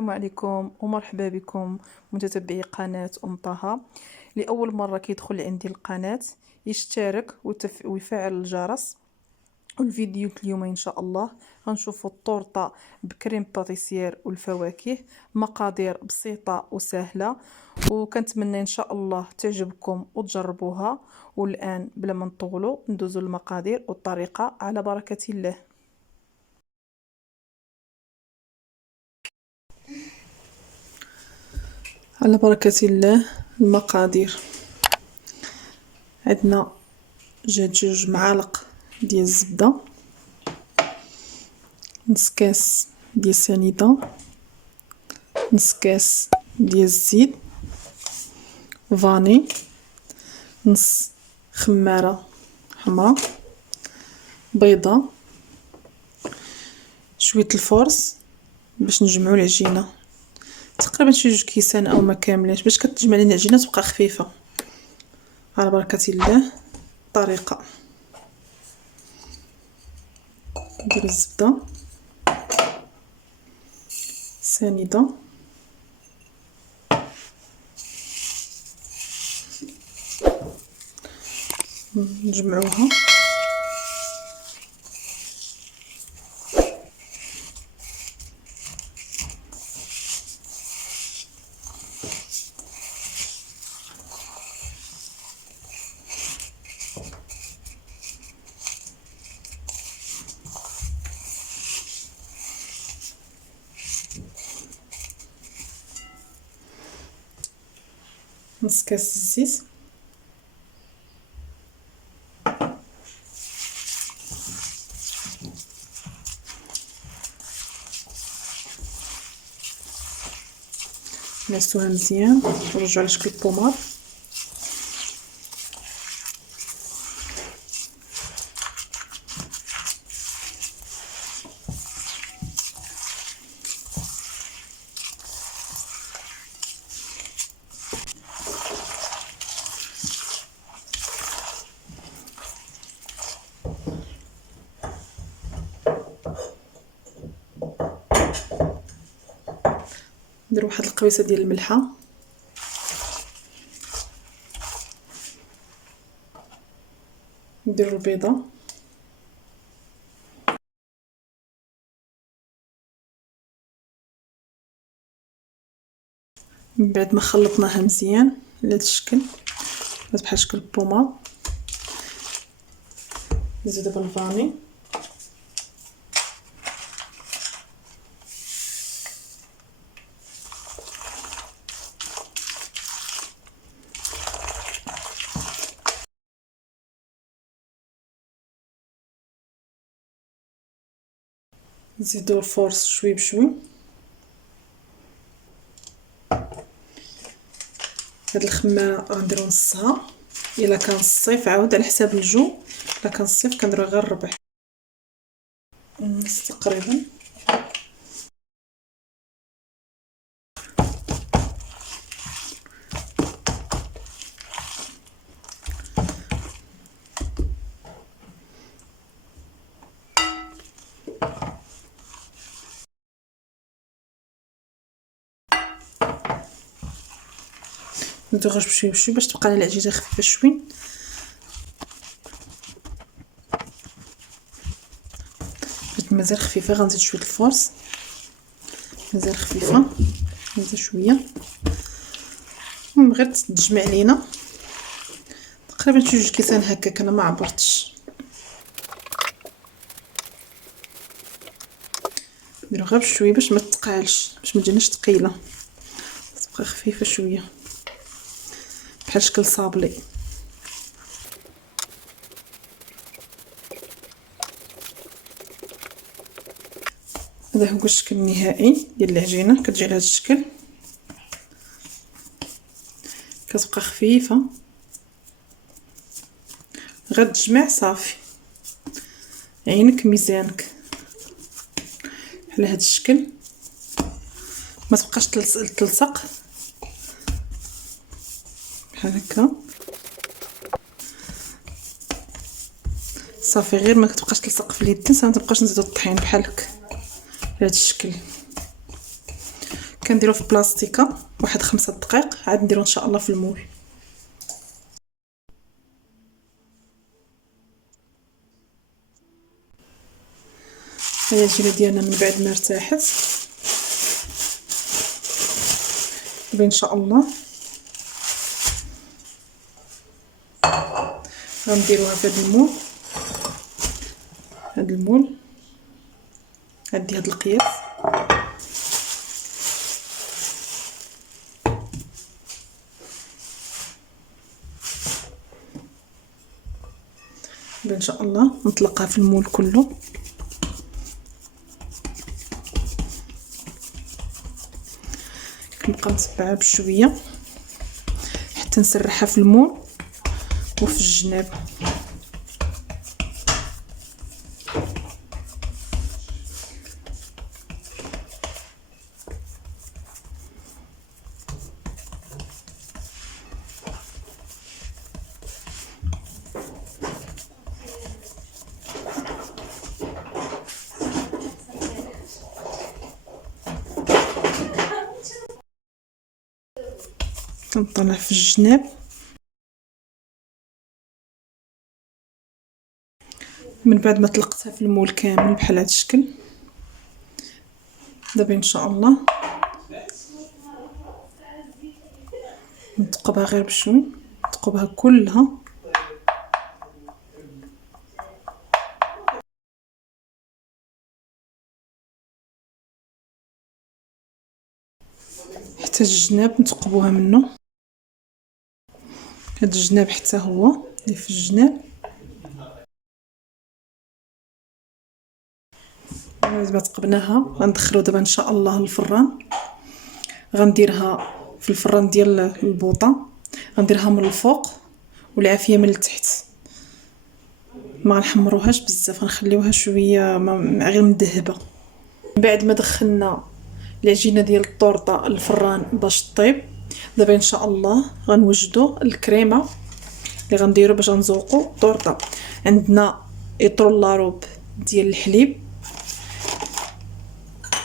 السلام عليكم ومرحبا بكم متتبعي قناة طه. لأول مرة كيدخل عندي القناة يشترك ويفعل الجرس. والفيديو اليوم إن شاء الله غنشوفوا الطورطة بكريم باتيسير والفواكه، مقادير بسيطة وسهلة، وكنتمنى إن شاء الله تعجبكم وتجربوها. والآن بلا ما نطولوا ندوزوا المقادير والطريقة على بركة الله. على بركة الله. المقادير: عندنا جوج معالق ديال الزبدة، نص كاس ديال السنيدة، نص كاس ديال الزيت، فاني، نص خمارة حمراء، بيضة، شوية الفرص باش نجمعو العجينة، تقريبا شي 2 كيسان او ما كاملينش باش كتجمع لينا العجينه تبقى خفيفه. على بركه الله. الطريقه: ندير الزبده، السنيده، نجمعوها، نص كاس الزيت، نعسوها مزيان ونرجعو على شكل البوماط. ندير واحد القبيصه ديال الملحه، ندير البيضه، من بعد ما خلطناها مزيان على هذا الشكل بحال شكل البوماط، نزيد دابا الفاني، نزيدو الفرص شوي بشوي. هاد الخماره غنديرو نصها، الا كان الصيف عاود على حساب الجو، الا كان الصيف كنديرو غير الربع، نص تقريبا. ندير غير بشوي بشوي باش تبقى لنا العجينه خفيفه شوي. مازال خفيفه غنزيد شويه الفرص، مازال خفيفه، مازال شويه. المهم غير تجمع لينا تقريبا شي 2 كيسان هكاك، انا ما عبرتش. نديرو غير بشويه باش ما تقالش، باش ما تجيناش ثقيله، تبقى خفيفه شويه بحال شكل صابلي. هذا هو الشكل النهائي ديال العجينه، كتجي على هذا الشكل، كتبقى خفيفه، غير تجمع صافي، عينك ميزانك على هذا الشكل، ما تبقاش تلصق بحال هكا صافي، غير ما كتبقاش تلصق في اليدين، صافي ما تبقاش نزيدو الطحين بحال هكا على هذا الشكل. كنديرو في بلاستيكه واحد 5 دقائق، عاد نديرو ان شاء الله في المول. هي العجينه ديالنا من بعد ما ارتاحت دابا ان شاء الله غنديروها في هذا المول. هذا المول عندي هذا القياس، ان شاء الله نطلقها في المول كله. كنبقى نتبعها بشويه حتى نسرحها في المول وفي الجناب. كنطلع في الجناب من بعد ما طلقتها في المول كامل بحال هذا الشكل. دابا ان شاء الله نثقبها غير بشوي، نثقبها كلها. حتى الجناب نثقبوها منه، هاد الجناب حتى هو اللي في الجناب. دابا ثقبناها غندخلو دابا ان شاء الله للفران. غنديرها في الفران ديال البوطه، غنديرها من الفوق والعافيه من التحت، ما غنحمروهاش بزاف، غنخليوها شويه غير مذهبه. بعد ما دخلنا العجينه ديال الطورطه للفران باش طيب، دابا ان شاء الله غنوجدوا الكريمه اللي غنديروا باش نزوقوا الطورطه. عندنا اطرو لاروب ديال الحليب،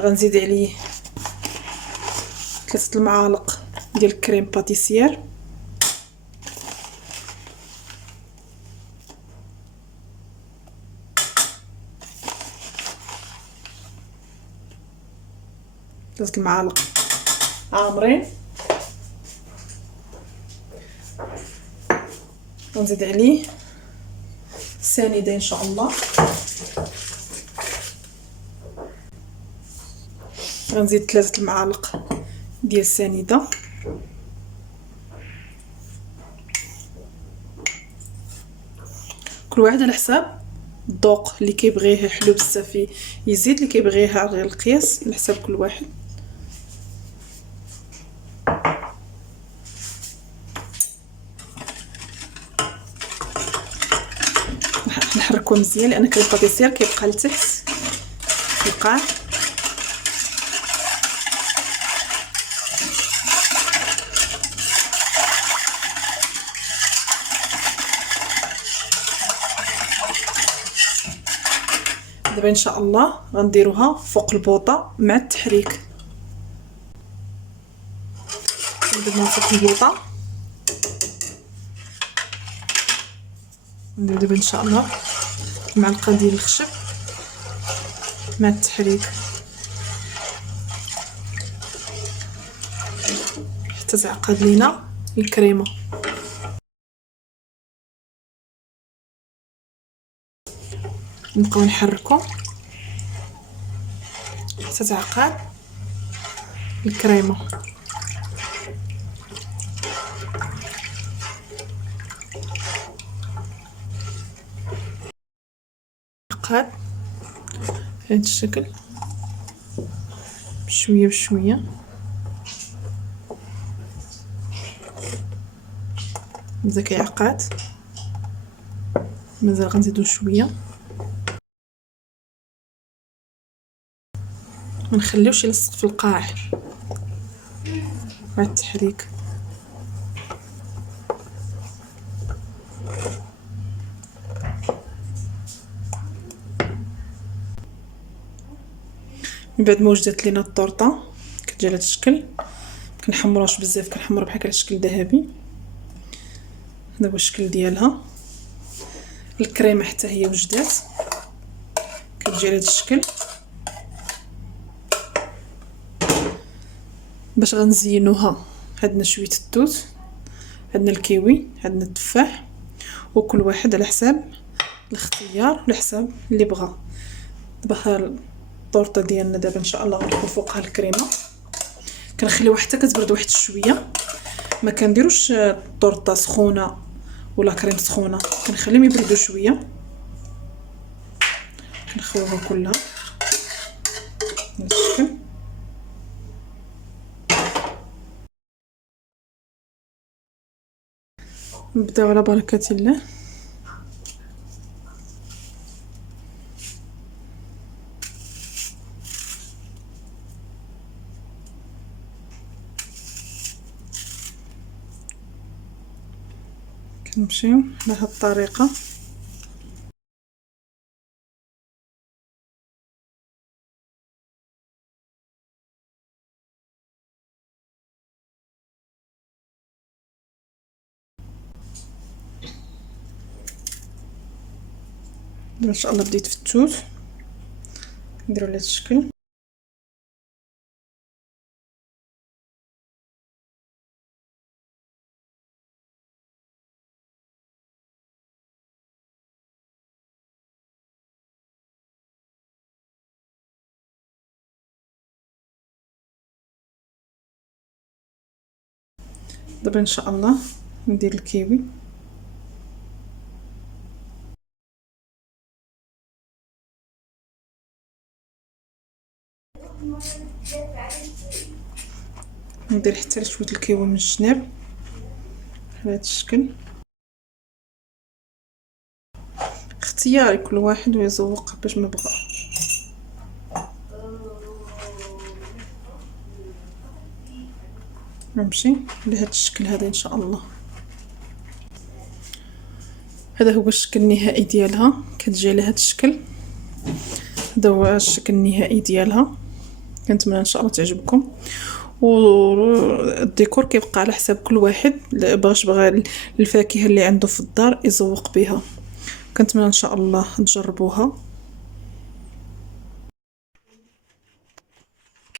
غنزيد عليه 3 المعالق ديال الكريم باتيسير، ثلاث المعالق عامرين. غنزيد عليه ساندة ان شاء الله، غنزيد 3 المعالق ديال الساندة. كل واحد على حساب الذوق، اللي كيبغيه حلو بزاف يزيد، اللي كيبغيها غير القياس على حساب كل واحد. نحركو مزيان لان كريم باتيسير كيبقى لتحت في القاع. دابا ان شاء الله غنديروها فوق البوطه مع التحريك. درنا فوق البوطه، ندير دابا ان شاء الله معلقه ديال الخشب مع التحريك حتى تعقد لينا الكريمه. نبقاو نحركو حتى تعقد الكريمه. تعقد بهذا الشكل بشويه بشويه. مازال كيعقد، مازال غنزيدو شويه، ما نخليوش يلصق في القاع مع التحريك. من بعد ما وجدت لينا الطورطه كتجي على هذا الشكل. كنحمروهاش بزاف، كنحمرو بحال هكا على شكل ذهبي. هذا هو الشكل ديالها. الكريمه حتى هي وجدات كتجي على هذا الشكل. باش غنزينوها عندنا شويه التوت، عندنا الكيوي، عندنا التفاح، وكل واحد على حساب الاختيار وعلى حساب اللي بغى. دابا الطورطه ديالنا دابا ان شاء الله غنحطو فوقها الكريمه. كنخليوها حتى كتبرد واحد شويه، ما كنديروش الطورطه سخونه ولا كريم سخونه، كنخليهم يبردوا شويه. كنخويوها كلها بهذا الشكل. نبداو على بركه الله. كنمشيو بهذه الطريقه. ان شاء الله بديت في التوت، نديرو على هذا الشكل. دابا ان شاء الله ندير الكيوي. ندير حتى شويه الكيوي من الجناب على هذا الشكل. اختياري، كل واحد ويذوق باش ما بغى. نمشي بهذا الشكل هذا ان شاء الله. هذا هو الشكل النهائي ديالها، كتجي على هذا الشكل. هذا هو الشكل النهائي ديالها. كنتمنى ان شاء الله تعجبكم. والديكور كيبقى على حساب كل واحد باش بغى الفاكهه اللي عنده في الدار يزوق بها. كنتمنى ان شاء الله تجربوها.